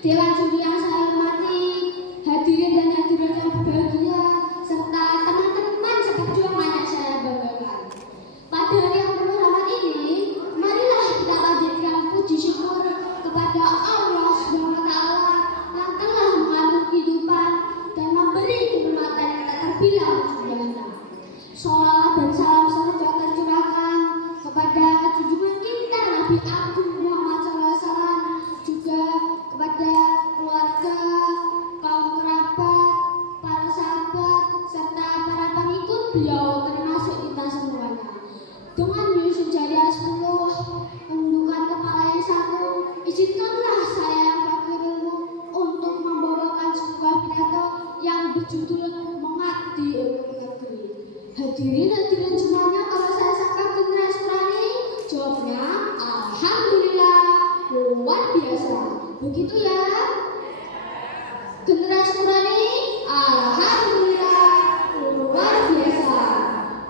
Dewan juri yang saya hormati, hadirin dan hadirat yang berbahagia, serta teman-teman seperjuangan yang saya banggakan. Pada hari yang penuh rahmat ini, marilah kita panjatkan puji syukur kepada Allah Subhanahu wa Ta'ala yang telah mengatur kehidupan dan memberi kenikmatan yang tak terbilang jumlahnya. Sholawat dan salam semoga tercurahkan kepada junjungan kita Nabi Agung Muhammad SAW, juga kepada keluarga, kaum kerabat, para sahabat, serta para pengikut beliau termasuk kita semuanya. Dengan Yusuf Jaya 10, pembentukan kepala yang satu, izinkanlah saya yang fakir ilmu untuk membawakan sebuah pidato yang berjudul Mengabdi untuk Negeri. Hadirin semuanya, kalau saya sapa generasi Surani, jawabnya Alhamdulillah, luar biasa. Begitu ya, generasi Surani, Alhamdulillah, luar biasa.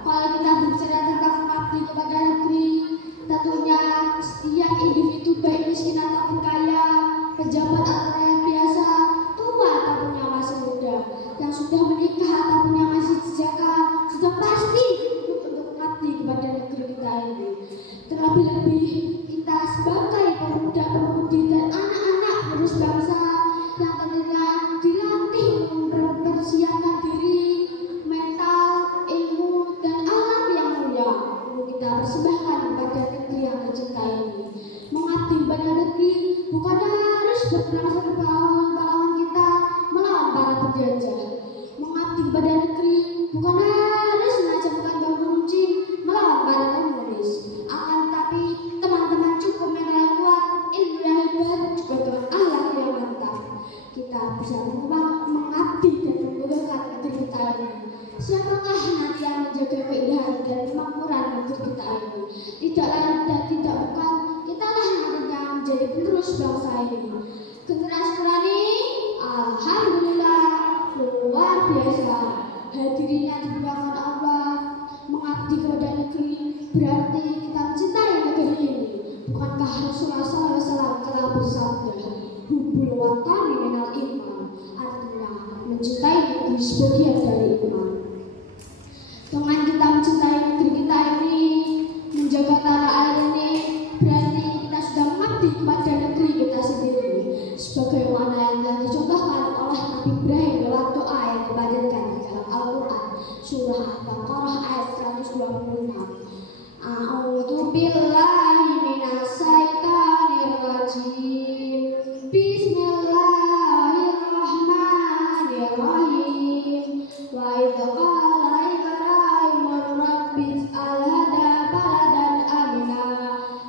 Kalau kita bicara tentang mengabdi kepada negeri, tentunya setiap individu baik miskin ataupun kaya, pejabat atau rakyat biasa, tua ataupun yang masih muda, yang sudah menikah ataupun yang masih dijaka, sudah pasti untuk mengabdi kepada negeri kita ini. Terlebih-lebih kita sebagai pemuda-pemudi dan anak-anak penerus bangsa yang tentunya dilatih mempersiapkan diri, mental, ilmu, dan alam yang mulia untuk kita persembahkan kepada negeri yang tercinta ini. Mengabdi kepada negeri bukan harus berperang pahlawan kita melawan para penjajah. Mengabdi kepada negeri bukan harus menajamkan bambu runcing melawan para komunis. Akan tetapi teman-teman cukup mental yang kuat, ilmu yang hebat, juga dengan akhlak yang mantap, kita bisa mengabdi dan membanggakan negeri kita ini. Siapakah nanti yang menjaga keindahan dan kemakmuran negeri kita ini? Tidak lain dan tidak bukan, kita lah nanti yang menjadi penerus bangsa ini. Generasi Surani, Alhamdulillah, luar biasa. Hadirin yang dimuliakan Allah, mengabdi kepada negeri berarti kita mencintai negeri ini. Bukankah Rasulullah SAW telah bersabda, "Hubbul watani minal iman", artinya mencintai negeri sebagian dari iman. Dengan kita mencintai negeri kita ini, menjaga tanah air ini, berarti kita sudah mengabdi kepada negeri kita sendiri. Sebagaimana yang telah dicontohkan oleh Nabi Ibrahim lewat doa yang dipanjatkan di dalam Al-Quran, surah Al-Baqarah ayat 126. A'udzu billahi minas syaitonir rajim. Bismillahirrahmanirrahim. Wa idz qala Ibrahim rabbi ij'al hadha baladan amina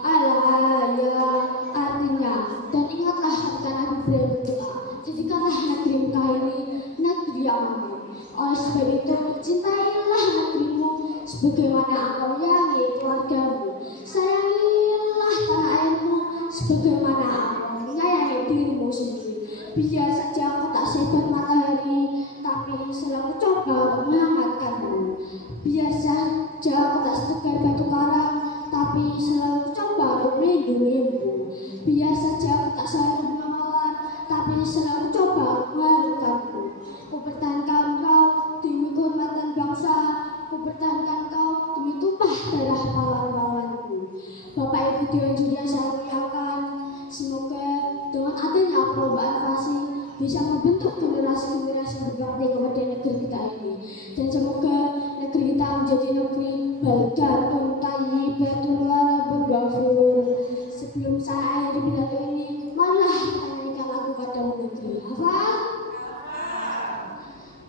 al-ayat, artinya, dan ingatlah kata Nabi Ibrahim berdoa, jadikanlah negeri Mekah ini negeri yang aman. Oleh sebab itu, cintailah negerimu sebagaimana engkau menyayangi keluargamu. Sayangilah tanah airmu sebagaimana engkau menyayangi dirimu sendiri. Biar saja engkau tak sehebat matahari, tapi selalu coba untuk menghangatkanmu. Biar saja engkau tak setegar batu karang, tapi selalu coba untuk melindungimu. Biar saja engkau tak seharum bunga mawar, tapi selalu coba untuk mengharumkanmu. Ku pertahankan kau demi kehormatan bangsa, ku pertahankan kau demi tumpah darah pahlawan-pahlawanku. Bapak Ibu Dewan Juri yang saya muliakan, semoga dengan adanya perubahan fasih bisa membentuk generasi-generasi yang berbakti kepada negeri kita ini, dan semoga negeri kita menjadi negeri baldatun thayyibatun wa rabbun ghafur. Sebelum saya akhiri pidato ini, marilah kita nyanyikan lagu Padamu Negeri. Hafal?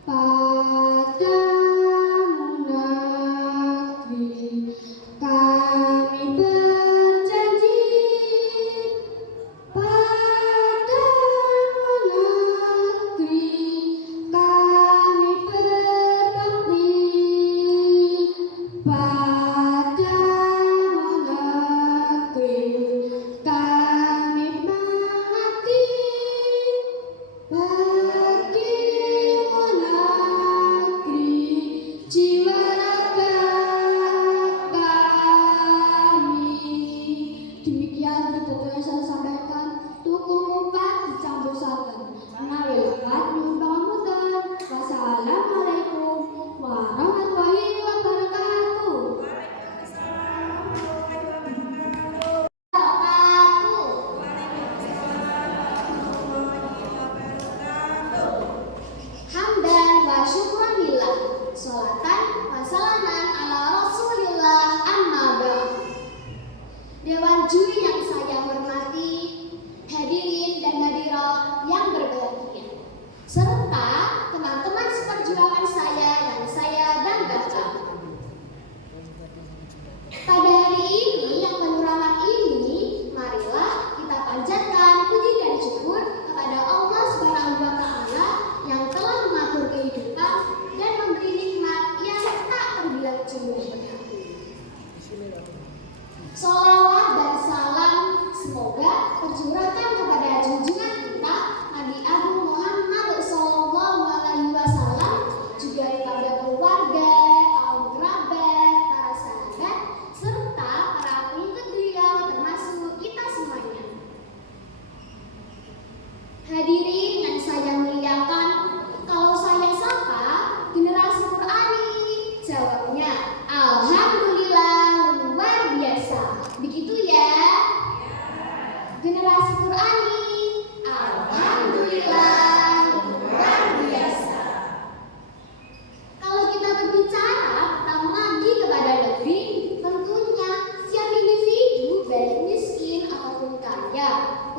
Padamu negeri kami berjanji, padamu negeri kami berbakti, padamu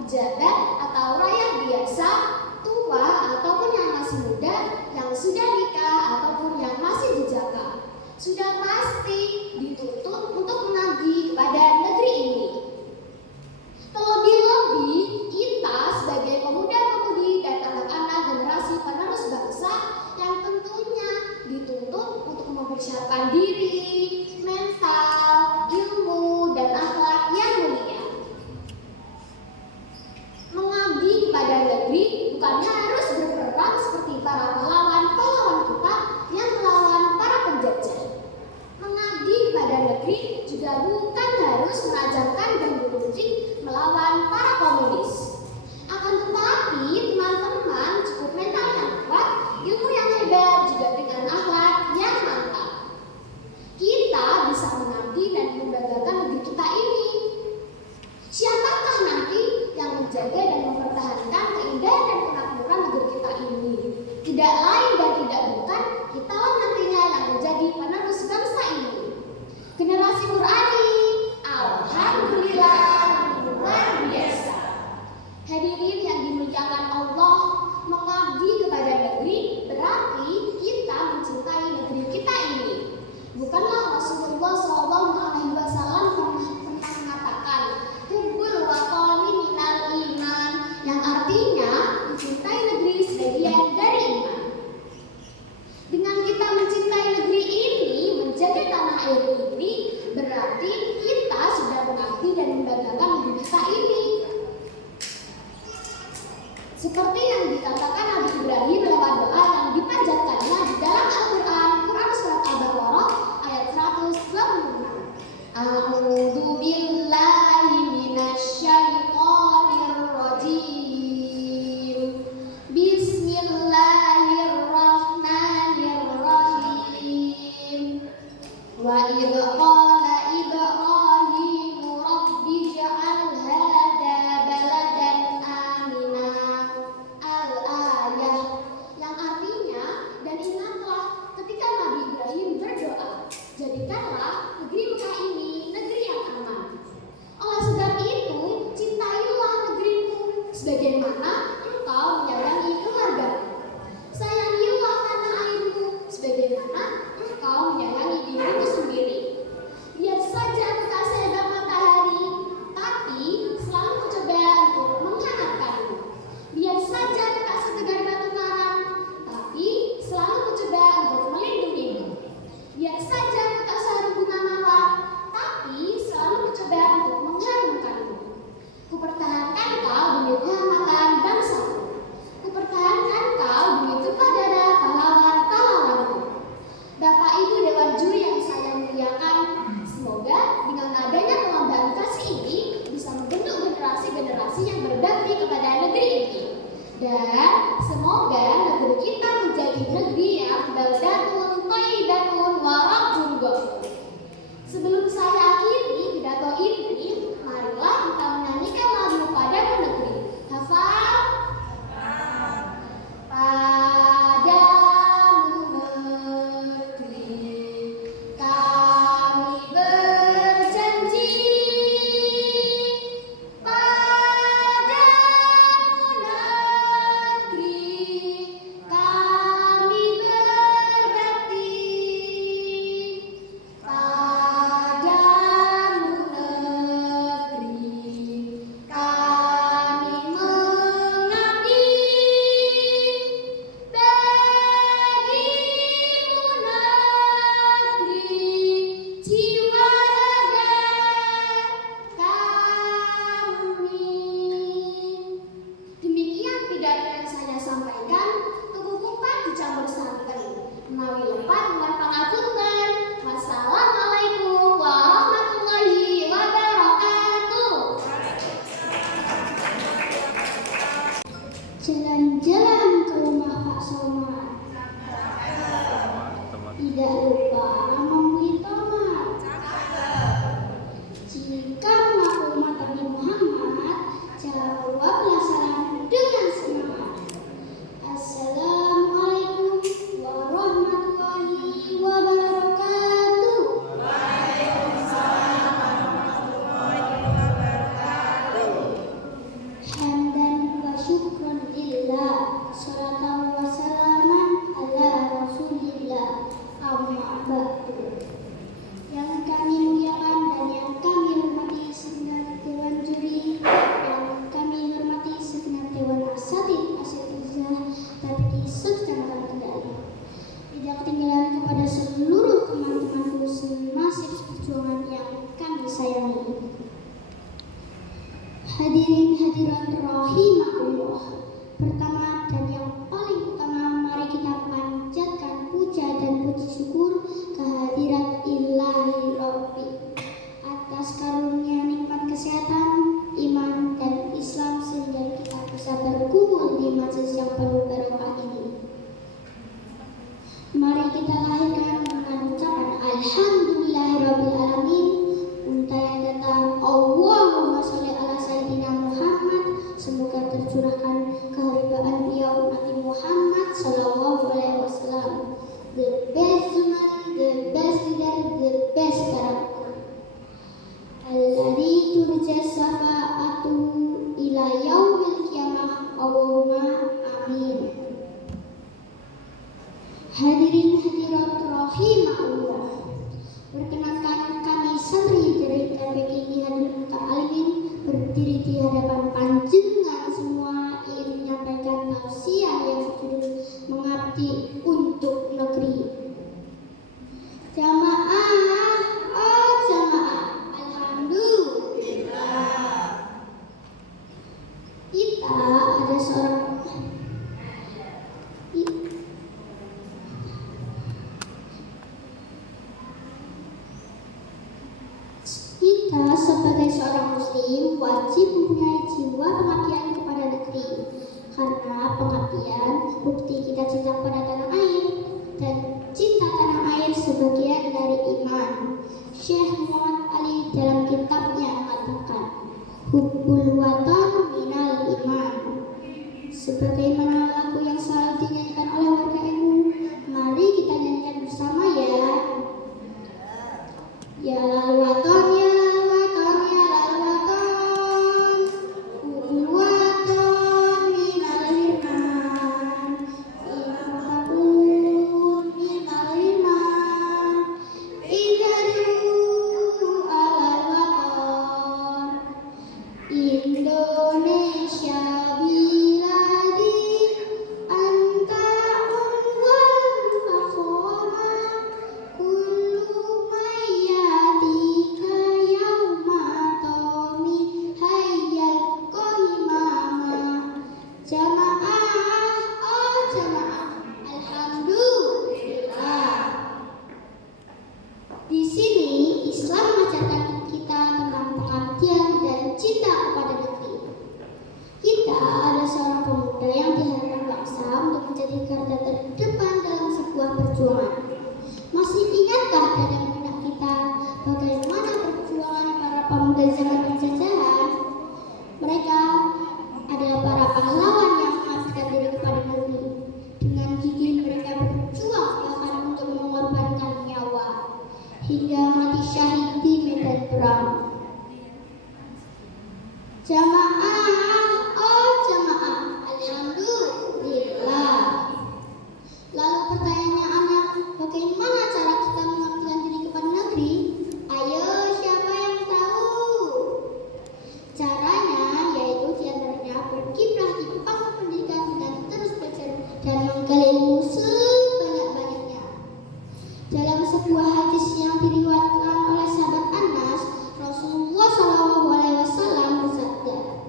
pejabat atau rakyat biasa, tua ataupun yang masih muda, yang sudah nikah ataupun yang masih bujaka, sudah pasti dituntut untuk mengabdi kepada negeri ini. Terlebih-lebih kita sebagai pemuda-pemudi dan anak-anak generasi penerus bangsa yang tentunya dituntut untuk mempersiapkan diri, mental, ilmu, dan akhlak yang mulia. Mengabdi kepada negeri bukan harus berperang seperti para pahlawan-pahlawan kita yang melawan para penjajah. Mengabdi kepada negeri juga bukan harus menajamkan bambu runcing melawan para komunis. Akan tetapi teman-teman cukup mental yang kuat, ilmu yang hebat, juga dengan akhlak yang mantap. Kita bisa mengabdi dan membanggakan negeri kita ini. Siapakah nanti yang menjaga dan mempertahankan keindahan dan kemakmuran negeri kita ini? Tidak lain dan tidak bukan kita nantinya yang menjadi penerus bangsa ini. Generasi Qurani, alhamdulillah, luar biasa. Hadirin yang dimuliakan Allah, mengabdi kepada negeri berarti kita mencintai negeri kita ini. Bukanlah Rasulullah SAW pernah mengatakan hubbul watani minal iman, yang artinya mencintai negeri sebagian dari iman. Dengan kita mencintai negeri ini, menjaga tanah air ini, berarti kita sudah mengabdi dan membanggakan negeri kita ini. Seperti yang dikatakan Nabi Ibrahim lewat doa yang dipanjatkannya di dalam Al-Quran, Quran Surat Al-Baqarah ayat 126. A'udzu billahi minasyaitonir rajim. Bismillahirrahmanirrahim. Wa idh qala Ibrahim rabbi ij'al hadza baladan amina, al-ayah, yang artinya, dan ingatlah ketika Nabi Ibrahim berdoa, jadikanlah negeri Mekah ini negeri yang aman. Oleh sebab itu, cintailah negerimu sebagaimana engkau menyayangi keluargamu. Sayangilah tanah airmu sebagaimana engkau menyayangi dirimu sendiri. Lihat saja tak sedang matahari, tapi selalu mencoba untuk menghangatkanmu. Lihat saja tak setegar batu karang, tapi selalu mencoba untuk melindungimu. Lihat saja tak seharum bunga mawar, tapi selalu mencoba untuk mengharumkanmu. Kupertahankan kau demi kehormatan bangsaku. Kupertahankan kau demi tumpah darah pahlawan-pahlawanku. Bapak Ibu Dewan Juri yang saya muliakan, semoga dengan adanya perlombaan kasih ini bisa membentuk generasi-generasi yang berbakti kepada negeri ini. Dan semoga negeri kita menjadi negeri yang baldatun thayyibatun wa rabbun ghafur. Sebelum saya akhiri pidato ini, marilah kita menyanyikan lagu Padamu Negeri. Hafal? Padamu negeri kami berjanji, padamu negeri kami berbakti, padamu negeri kami mengabdi, bagimu negeri jiwa raga kami. Demikian pidato yang saya sampaikan, kebukupan dicampur santen, menawi lepat dengan pangapunten. Wassalamualaikum warahmatullahi wabarakatuh. Jalan-jalan ke rumah Pak Somad, tidak lupa membeli tomat. Jika mengaku umat Nabi Muhammad, jawablah salam dengan semangat. Assalamualaikum warahmatullahi wabarakatuh. Waalaikumsalam warahmatullahi wabarakatuh. Hadirin hadirat rahimakumullah. Pertama dan yang paling utama, mari kita panjatkan puja dan puji syukur kehadirat Ilahi Rabbi atas karunia nikmat kesehatan, iman dan Islam sehingga kita bisa berkumpul di majelis yang penuh barokah ini. Mari kita lahirkan dengan ucapan Alhamdulillahirabbil alamin. Untayan datang Allahumma sholli ala sayyidina Muhammad. Semoga tercurahkan keharibaan beliau Nabi Muhammad sallallahu alaihi wasallam. The best human, the best leader, the best character. Alladzi turja syafa'atu ila yaumil qiyamah. Allahumma amin. Hadirin hadirat rahimakumullah. Perkenalkan, kami santri dari TPK Nihadul Muta'alimin berdiri di hadapan panjenengan semua ingin menyampaikan tausiah yang berjudul Mengabdi untuk Negeri. Jamaah, oh jamaah, alhamdulillah. Kita ada seorang Kita sebagai seorang muslim wajib mempunyai jiwa pengabdian kepada negeri, karena pengabdian bukti kita cinta pada tanah air, dan cinta tanah air sebagian dari iman. Syekh Muhammad Ali dalam kitabnya mengatakan, hubbul watan minal iman. Sebagaimana lagu yang selalu dinyanyikan oleh warga NU, mari kita nyanyikan bersama ya. Ya waton, ya waton, ya waton, hubbul watan minal iman, innakum minal iman, idadu alal waton, Indonesia biladi, anta unwal fakhoma, kullu mayyatika yauma tomi hayyal qimama. Jamaah, oh jamaah, alhamdulillah. Di sini Islam mengajarkan kita tentang pengabdian dan cinta kepada negeri. Kita ada seorang pemuda yang diharapkan bangsa untuk menjadi garda terdepan dalam sebuah perjuangan. Masih ingatkah dalam benak kita bagaimana perjuangan para pemuda zaman penjajahan? Mereka adalah para pahlawan yang mengabdikan diri kepada negeri. Dengan gigih mereka berjuang bahkan untuk mengorbankan nyawa hingga mati syahid di medan perang. Jamaah, oh jamaah, alhamdulillah. Lalu pertanyaannya, bagaimana cara kita mengabdikan diri kepada negeri? Ayo, siapa yang tahu? Caranya yaitu diantaranya berkiprah di panggung pendidikan dan terus belajar dan menggali ilmu sebanyak-banyaknya. Dalam sebuah hadis yang diriwayatkan oleh sahabat Anas, Rasulullah SAW bersabda,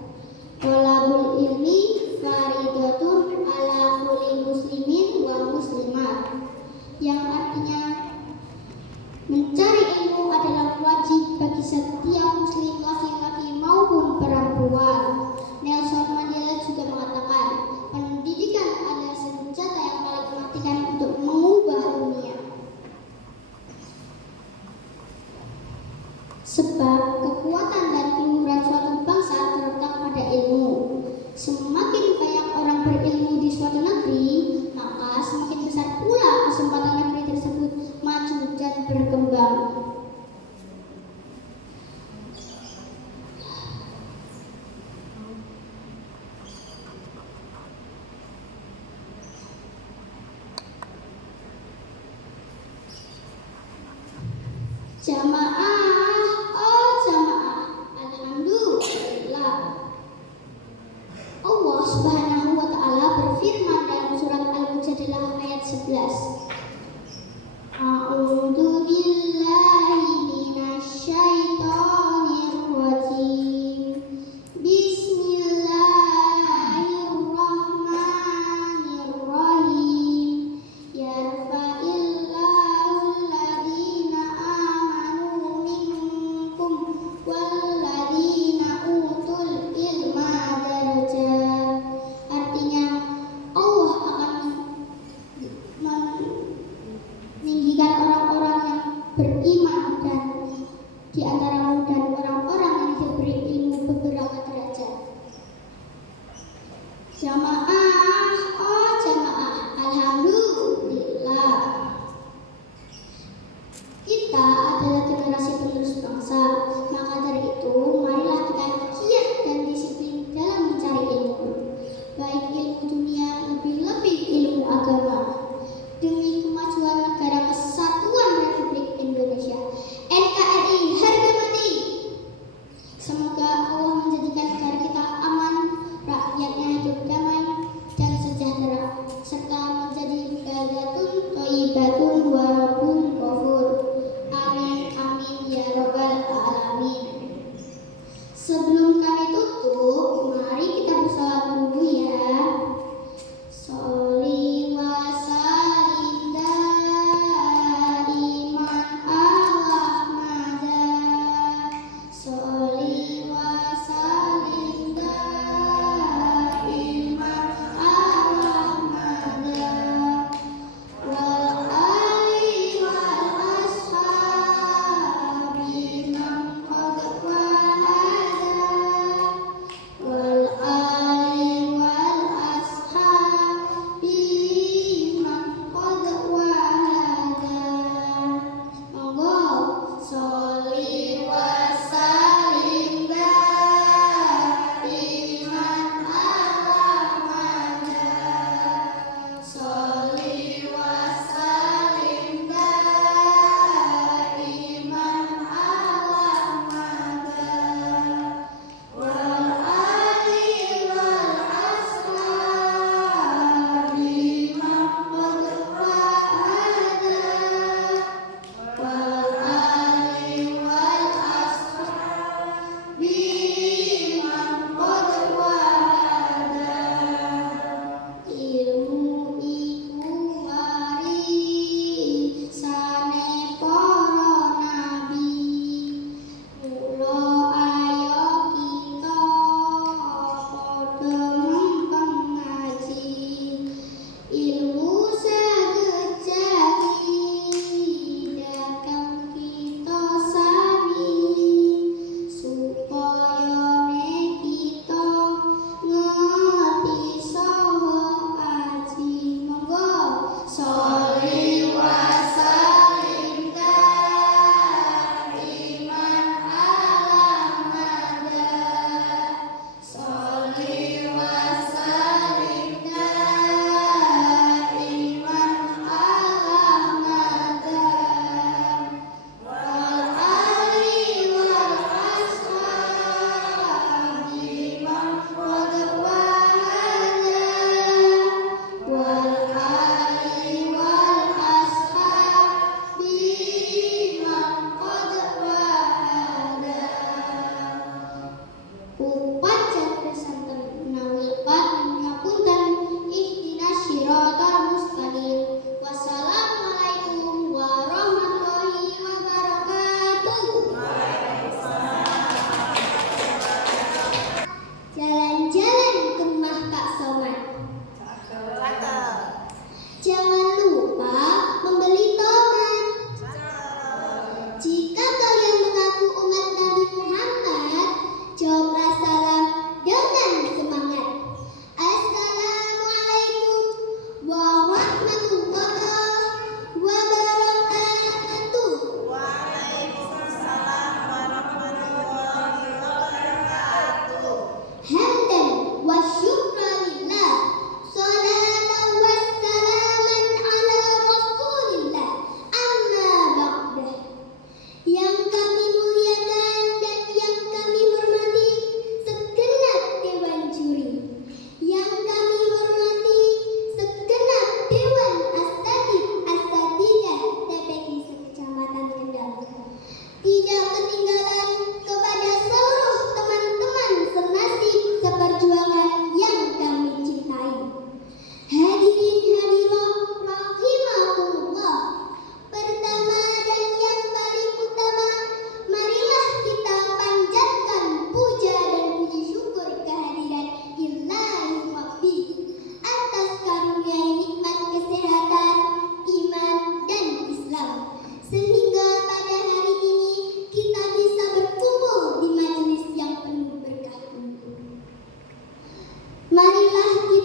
Jamaah, oh jamaah, alhamdulillah. Kita adalah generasi penerus bangsa, maka dari itu marilah kita giat dan disiplin dalam mencari ilmu, baik ilmu dunia lebih-lebih ilmu agama, demi kemajuan negara kesatuan Republik Indonesia. NKRI harga mati. Semoga Allah menjadikan negara kita aman, rakyatnya hidup damai dan sejahtera, serta menjadi baldatun thayyibatun wa rabbun ghafur. Amin amin ya rabbal alamin. Sebelum kami tutup, mari kita bersalawat dulu ya. Sholli wa sallim daiman ala Ahmada. Sholli wa sallim daiman ala Ahmada. Wal ali wal ashabi man qad wahada. Wal ali wal ashabi man qad wahada. Monggo sholli wa sallim daiman ala Ahmada. Sholli wa sallim daiman ala Ahmada. Wal ali wal ashabi man qad wahada. Wal ali wal ashabi man qad wahada. Ilmu iku warisane para nabi, mula ayo kita padha mempeng ngaji. Ilmu saged jadi dagang kita sami, supaya kita ngerti saha aji. Monggo sholli wa sallim daiman ala Ahmada. Sholli wa sallim daiman ala Ahmada. Wal ali wal ashabi man qad wahada. Wal ali wal ashabi man qad wahada. Upacara kesanten menawi pat ngapunten. Ihdinas siratal mustaqim. Wassalamualaikum warahmatullahi wabarakatuh. Jalan-jalan ke rumah Kak Somad. Jangan lupa membeli tomat. Jika kalian mengaku umat Nabi Muhammad, jawablah salam dengan semangat. Assalamualaikum warahmatullahi wabarakatuh. Waalaikumsalam warahmatullahi wabarakatuh. Hamdan wa syukran lillah. Salatan wassalaman ala Rasulillah. Amma ba'dah. Yang kami muliakan dan yang kami hormati segenap dewan juri. Yang kami hormati segenap dewan asatidah TPQ Kecamatan Kendal. Tidak ketinggalan kepada seluruh teman-teman senasib seperjuangan yang kami cintai. Hadirin hadirat rahimakumullah. Pertama dan yang paling utama, marilah kita panjatkan puja dan puji syukur kehadiran Ilahi Rabbi atas karunia nikmat kesehatan, iman, dan Islam, sehingga pada hari ini kita bisa berkumpul di majelis yang penuh berkah ini. Marilah kita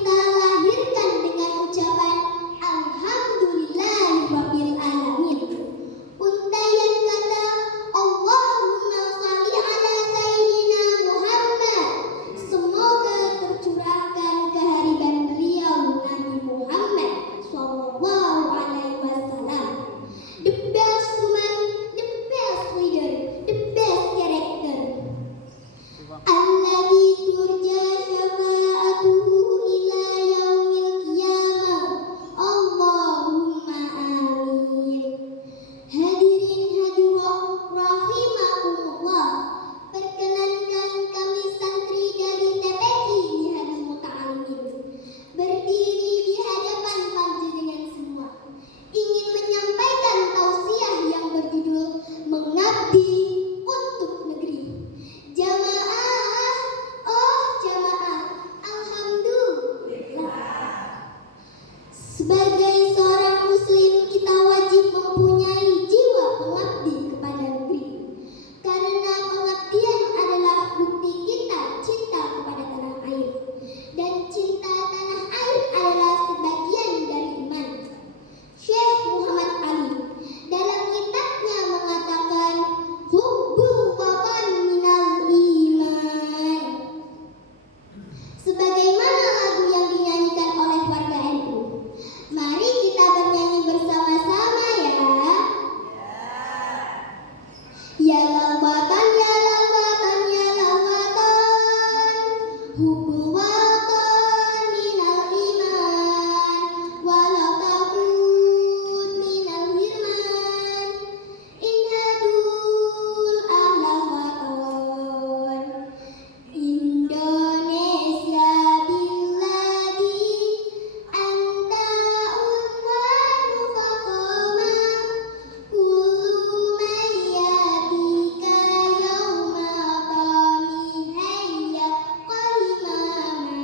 Hubbul watan minal iman, walau takut minal hirman. Inhadul ahla waton, Indonesia biladi anta unwanu faqoma, kullu mayyatika yawma qami hayya qalimama.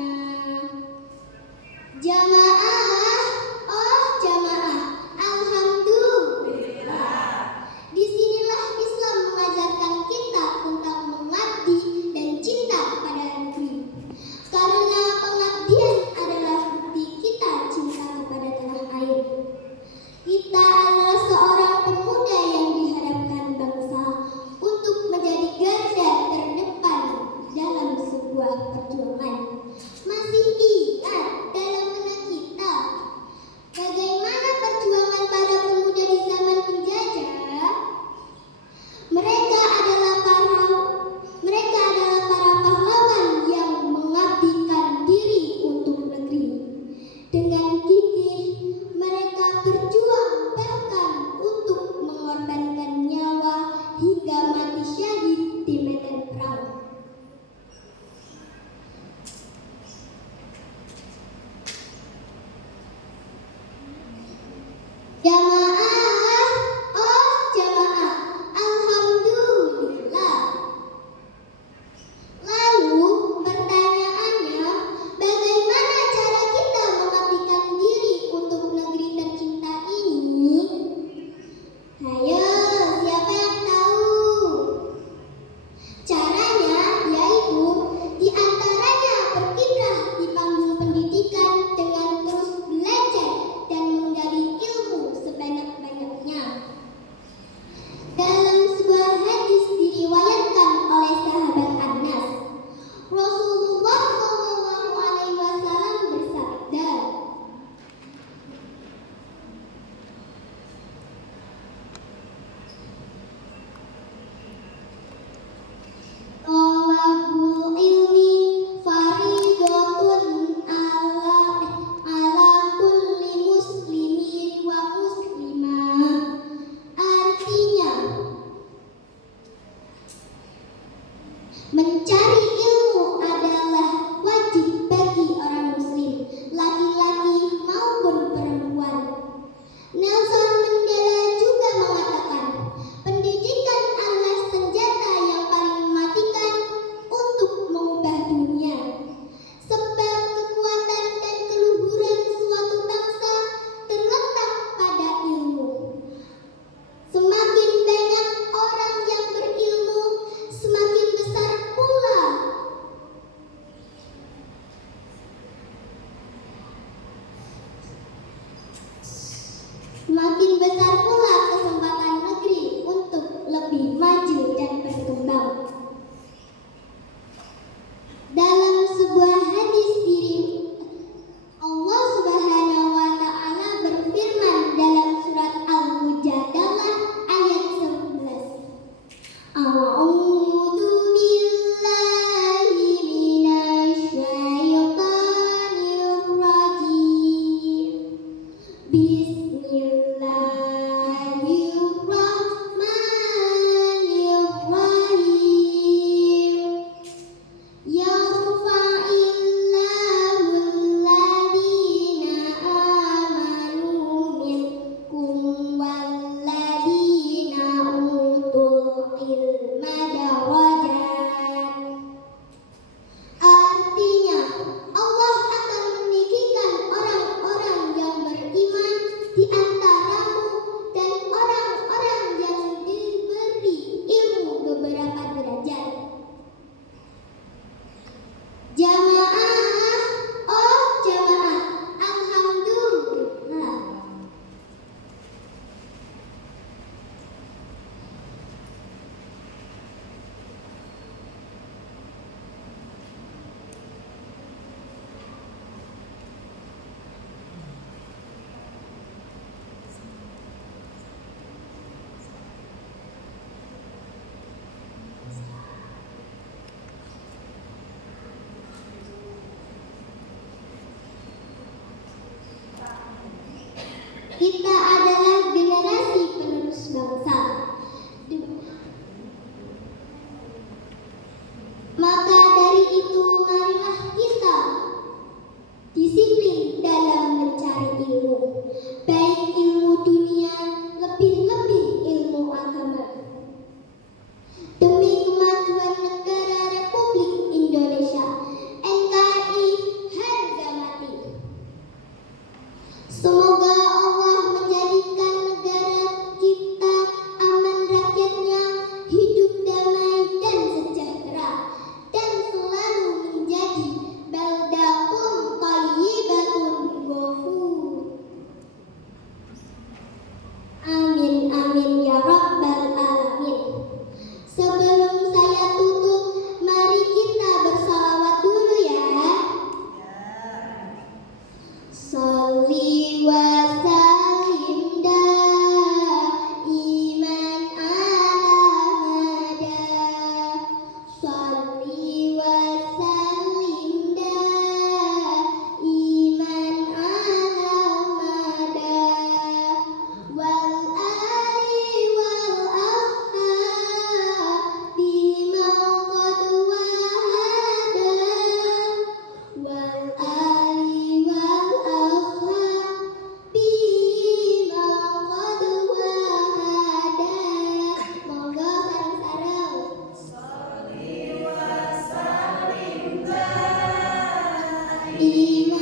إلى